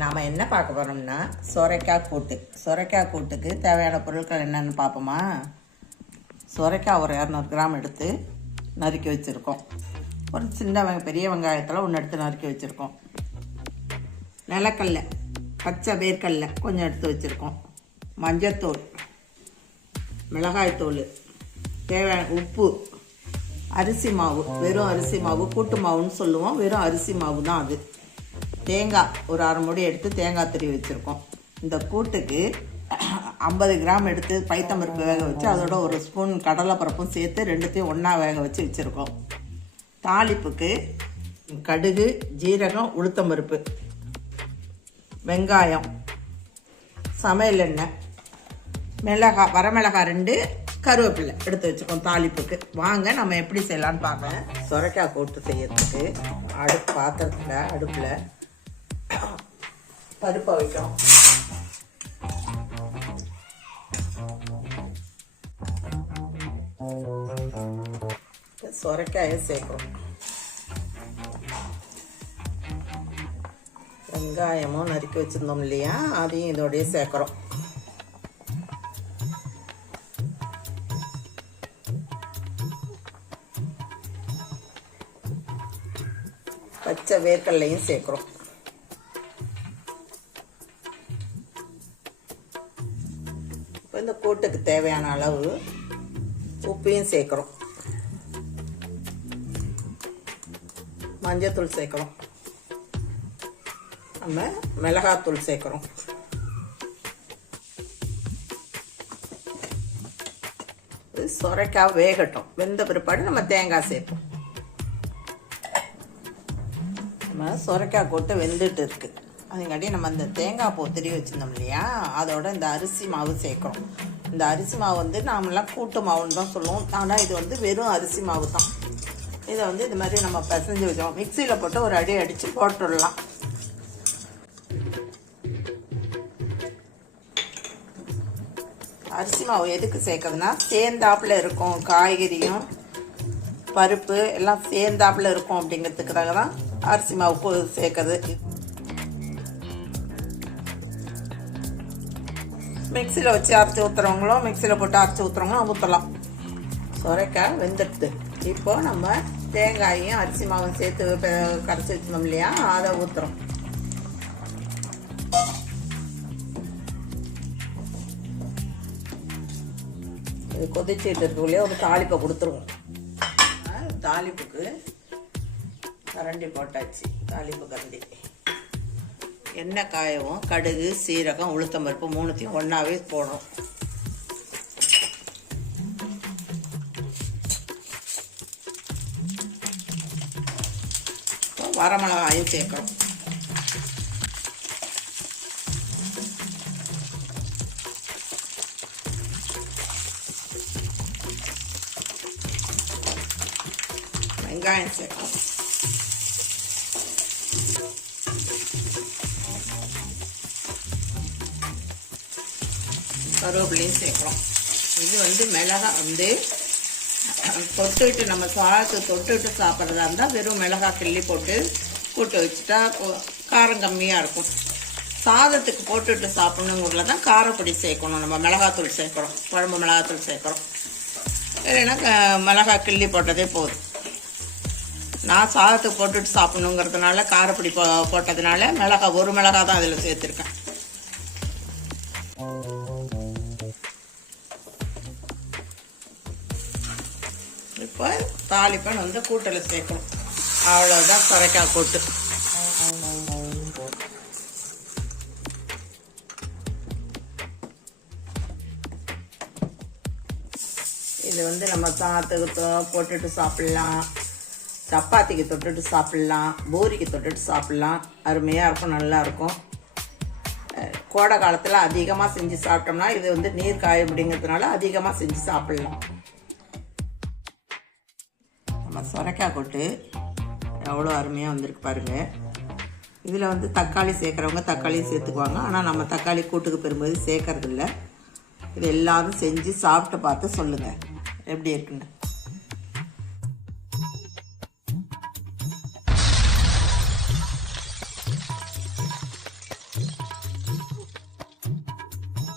நாம் என்ன பார்க்க போகிறோம்னா சொரைக்காய் கூட்டு. சொரைக்காய் கூட்டுக்கு தேவையான பொருட்கள் என்னென்னு பார்ப்போமா? சொரைக்காய் ஒரு இரநூறு கிராம் எடுத்து நறுக்கி வச்சுருக்கோம். ஒரு சின்ன வெங்க பெரிய வெங்காயத்தில் ஒன்று எடுத்து நறுக்கி வச்சுருக்கோம். நிலக்கல்ல பச்சை வேர்க்கல்ல கொஞ்சம் எடுத்து வச்சுருக்கோம். மஞ்சத்தூள் மிளகாய்த்தூள் தேவையான உப்பு அரிசி மாவு வெறும் அரிசி மாவு கூட்டு மாவுன்னு சொல்லுவோம். வெறும் அரிசி மாவு தான் அது. தேங்காய் ஒரு அரை மூடி எடுத்து தேங்காய் துருவி வச்சுருக்கோம். இந்த கூட்டுக்கு ஐம்பது கிராம் எடுத்து பைத்தம்பருப்பு வேக வச்சு அதோட ஒரு ஸ்பூன் கடலைப்பருப்பும் சேர்த்து ரெண்டுத்தையும் ஒன்றா வேக வச்சு வச்சுருக்கோம். தாளிப்புக்கு கடுகு ஜீரகம் உளுத்தம்பருப்பு வெங்காயம் சமையல் எண்ணெய் மிளகாய் வரமிளகாய் ரெண்டு கருவேப்பிலை எடுத்து வச்சுக்கோம் தாளிப்புக்கு. வாங்க நம்ம எப்படி செய்யலாம்னு பார்க்கலாம் சுரைக்காய் கூட்டு செய்யறதுக்கு அடுப்பு பாத்திரத்தில் அடுப்பில் பருப்பை வைக்கணும். சுரைக்காயை சேர்க்கணும். வெங்காயமும் நறுக்கி வச்சுருந்தோம் இல்லையா? அதையும் இதோடய சேர்க்குறோம். பச்சை வேர்க்கடலையும் சேர்க்குறோம். இப்போ இந்த கூட்டுக்கு தேவையான அளவு உப்பையும் சேர்க்குறோம். மஞ்சத்தூள் சேர்க்குறோம். நம்ம மிளகாத்தூள் சேர்க்குறோம். இது சொரைக்காய் வேகட்டும். வெந்த பிற்பாடு நம்ம தேங்காய் சேர்ப்போம். நம்ம சுரைக்காய் போட்டு வெந்துட்டு இருக்குது அதுங்காட்டி நம்ம இந்த தேங்காய் பூ திரி வச்சுருந்தோம் இல்லையா? அதோட இந்த அரிசி மாவு சேர்க்குறோம் இந்த அரிசி மாவு வந்து நாமெல்லாம் கூட்டு மாவுன்னு தான் சொல்லுவோம். ஆனால் இது வந்து வெறும் அரிசி மாவு தான். இதை வந்து இது மாதிரி நம்ம பிசைஞ்சு வச்சோம். மிக்சியில் போட்டு ஒரு அடி அடித்து போட்டுடலாம். அரிசி மாவு எதுக்கு சேர்க்கறதுனா சேர்ந்தாப்புல இருக்கும் காய்கறியும் பருப்பு எல்லாம் சேர்ந்தாப்புல இருக்கும் அப்படிங்கிறதுக்காக தான் அரிசி மாவு சேர்க்கறது. மிக்சியில் வச்சு அரைச்சி ஊற்றுறவங்களும் மிக்சியில் போட்டு அரைச்சி ஊற்றுறவங்களோ ஊற்றலாம் சுரைக்காய் வெந்துடுது. இப்போ நம்ம தேங்காயும் அரிசி மாவும் சேர்த்து கரைச்சி வச்சிருந்தோம் இல்லையா அதை ஊற்றுறோம் இது கொதிச்சுட்டு இருக்கக்குள்ளே ஒரு தாளிப்பை கொடுத்துருவோம். தாளிப்புக்கு கரண்டி போட்டாச்சு தாளிப்பு கரண்டி. எண்ணெய் காயவும் கடுகு சீரகம் உளுத்தம் பருப்பு மூணுத்தையும் ஒன்றாவே போடுறோம் வரமிளகாயும் சேர்க்குறோம் வெங்காயம் சேர்க்கணும். கருவேப்பிலையும் சேர்க்குறோம். இது வந்து மிளகாய் வந்து தொட்டுட்டு நம்ம சாதத்தை தொட்டுட்டு சாப்பிட்றதா இருந்தால் வெறும் மிளகாய் கிள்ளி போட்டு கூட்டு வச்சுட்டா காரம் கம்மியாக இருக்கும். சாதத்துக்கு போட்டுட்டு சாப்பிடணுங்கிறதுல தான் காரப்பொடி சேர்க்கணும். நம்ம மிளகாத்தூள் சேர்க்குறோம். குழம்பு மிளகாத்தூள் சேர்க்குறோம். இல்லைன்னா க- மிளகாய் கிள்ளி போட்டதே போதும். நான் சாதத்துக்கு போட்டுட்டு சாப்பிடணுங்கிறதுனால காரப்பொடி போ போட்டதுனால மிளகாய் ஒரு மிளகாய் தான் அதில் சேர்த்துருக்கேன். இப்போ தாலிப்பன் வந்து கூட்டில் சேர்க்கணும். அவ்வளோதான் சுரைக்காய் கூட்டு. இது வந்து நம்ம சாத்துக்கு போட்டுட்டு சாப்பிட்லாம். சப்பாத்திக்கு தொட்டுட்டு சாப்பிட்லாம். பூரிக்கு தொட்டுட்டு சாப்பிட்லாம். அருமையாக இருக்கும் நல்லாயிருக்கும் கோடை காலத்தில் அதிகமாக செஞ்சு சாப்பிட்டோம்னா இது வந்து நீர் காயம் அப்படிங்கிறதுனால அதிகமாக செஞ்சு சாப்பிட்லாம். நம்ம சுரைக்காய் கொட்டு எவ்வளோ அருமையாக வந்திருக்கு பாருங்கள் இதில் வந்து தக்காளி சேர்க்குறவங்க தக்காளியும் சேர்த்துக்குவாங்க. ஆனால் நம்ம தக்காளி கூட்டுக்கு பெறும்போது சேர்க்கறதில்ல. இது எல்லாரும் செஞ்சு சாப்பிட்டு பார்த்து சொல்லுங்கள் எப்படி இருக்குன்னு.